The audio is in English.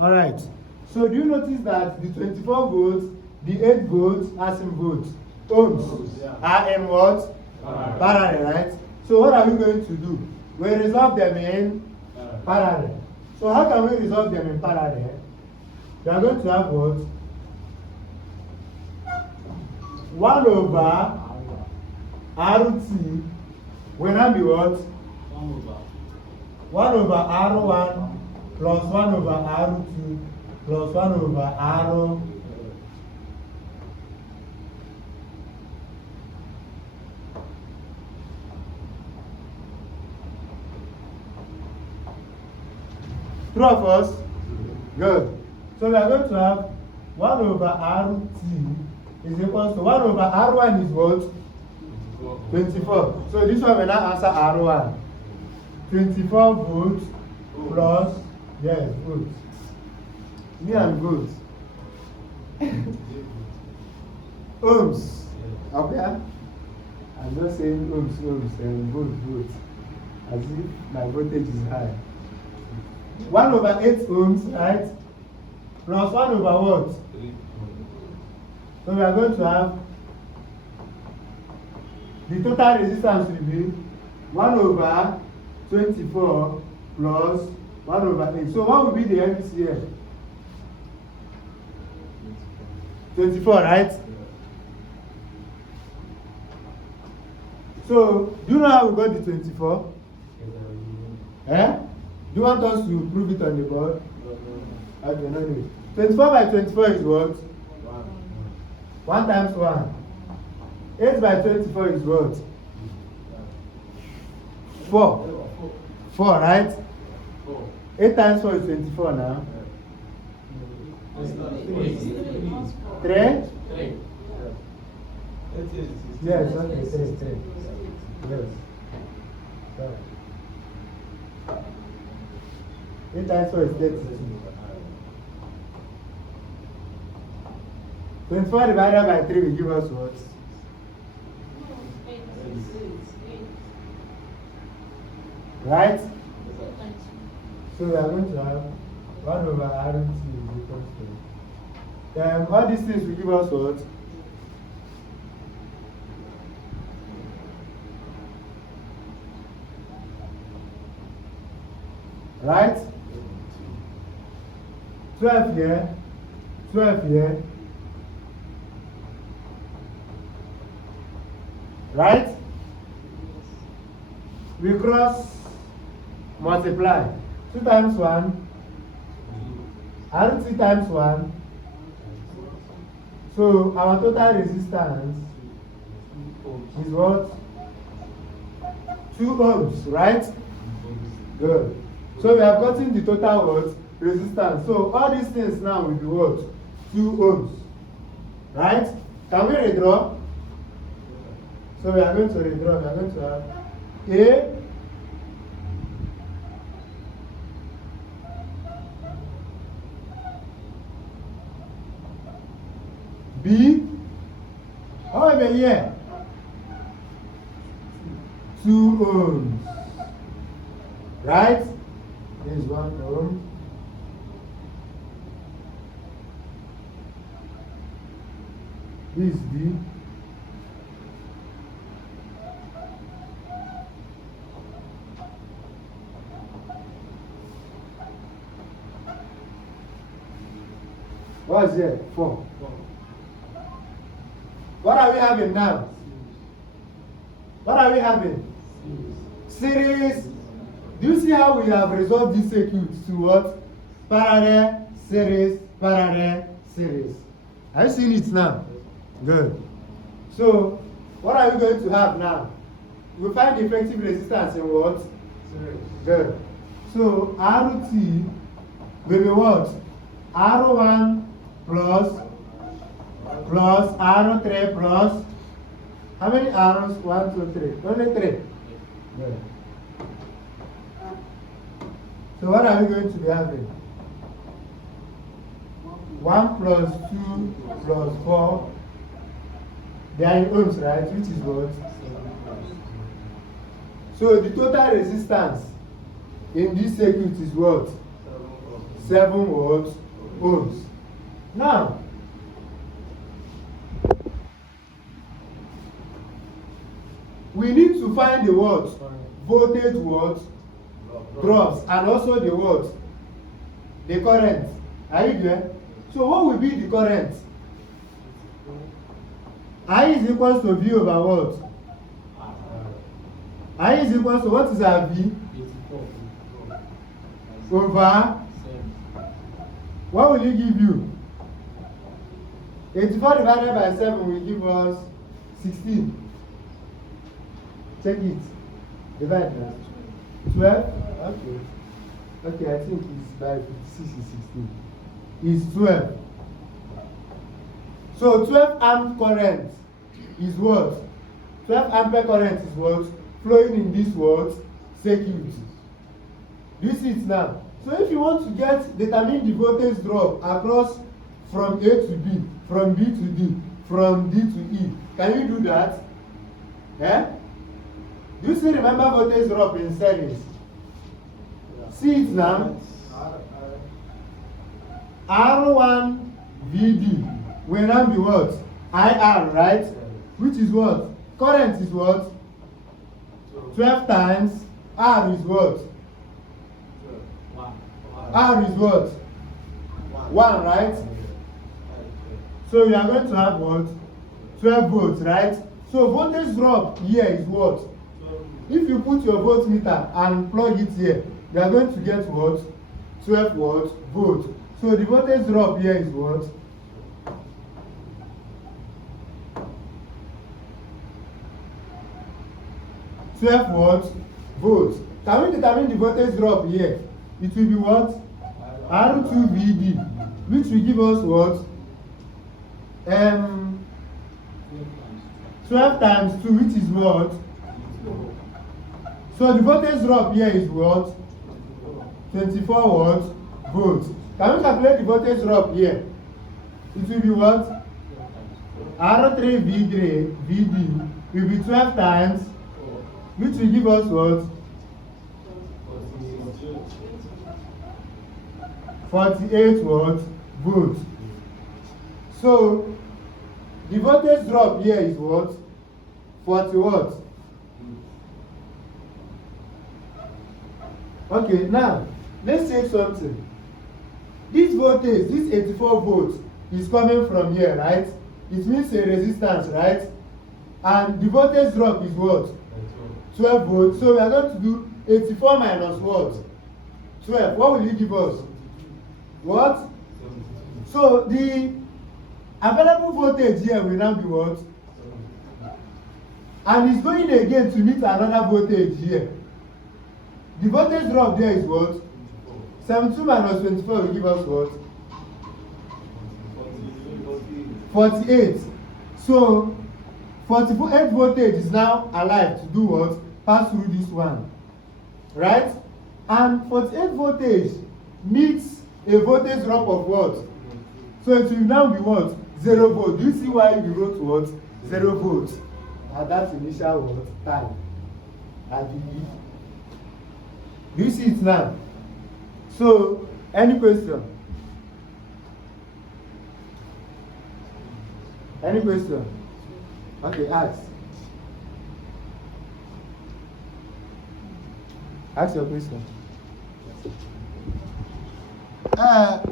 Alright. So do you notice that the 24 volts, the 8 volts as in volts, ohms, are in what? Parallel, right? So what are we going to do? We resolve them in parallel. So how can we resolve them in parallel? We are going to have what? 1 over RT will now be what? 1 over R1 plus 1 over R2 plus 1 over R. True of us? Good. So we are going to have 1 over RT is equal to 1 over R1 is what? 24. So this one will now answer R1. 24 volts plus, yes, volts. Me and volts. Ohms. Okay? I'm just saying ohms, and volts. As if my voltage is high. 1 over 8 ohms, right? Plus 1 over what? So we are going to have the total resistance will be 1 over 24 plus 1 over 8. So what will be the LCM? 24, right? So, do you know how we got the 24? Eh? Do you want us to prove it on the board? Okay, no need. 24 by 24 is what? 1 times 1. 8 by 24 is what? 4. 4, right? 8 times 4 is 24 now. 3? Yes, okay, 3. Yes. Sorry. 8 times 4 is 32. 24 divided by 3 will give us what? Right? So we are going to have 1 over RT is equal to. All these things will give us what? Right? 12 here, 12 here. Right? We cross multiply. 2 times 1. RT times 1. So our total resistance is what? 2 ohms, right? Good. So we have gotten the total what? Resistance. So all these things now will be what? 2 ohms. Right? Can we redraw? So we are going to redraw. We are going to have A B, how many here? 2 ohms. Right? This is 1 ohm. This is B. What is it? 4. What are we having now? What are we having? Series. Do you see how we have resolved this circuit to what? Parallel, series, parallel, series. Are you seeing it now? Good. So, what are we going to have now? We find the effective resistance in what? Series. Good. So, RT will be what? R1 plus R3 plus, how many R's? 1, 2, 3. Only 3. Good. So what are we going to be having? 1 plus 2 plus 4. They are in ohms, right? Which is what? So the total resistance in this circuit is what? 7 what? Ohms. Now, we need to find the what? Voltage what? Drops, and also the what? The current. Are you there? So what will be the current? I is equals to V over what? I is equals to, what is our V? Over? What will it give you? 84 divided by 7 will give us 16. Check it. Divide that. 12? Okay. Okay, I think it's by 56 is 16. Is 12. So 12 amp current is what? 12 ampere current is what? Flowing in this what? Circuit. Do you see it now? So if you want to determine the voltage drop across from A to B, from B to D, from D to E, can you do that? Eh? Do you still remember voltage drop in series? See it now. R1 VD will now be what? IR, right? Which is what? Current is what? 12 times R is what? R is what? 1, right? So you are going to have what? 12 volts, right? So voltage drop here is what? If you put your voltmeter and plug it here, you are going to get what? 12 what? Volt. So the voltage drop here is what? What? Volts. Can we determine the voltage drop here? It will be what? R2VD, which will give us what? 12 times 2, which is what? So the voltage drop here is what? 24 what? Volts. Can we calculate the voltage drop here? It will be what? R3VD will be 12 times, which will give us what? 48 what? Volts. So the voltage drop here is what? 40 what? Okay, now let's say something. This voltage, this 84 volts, is coming from here, right? It means a resistance, right? And the voltage drop is what? 12 volts. So we are going to do 84 minus what? 12. What will it give us? What? So the available voltage here will now be what? And it's going again to meet another voltage here. The voltage drop there is what? 72 minus 24 will give us what? 48. So 48 voltage is now alive to do what? Pass through this one. Right? And 48 voltage meets a voltage drop of what? So it will now be what? 0 volt. Do you see why we wrote what? 0 volts at that initial what? Time. At the Do you see it now? So, any question? Any question? Okay, ask. Ask your question.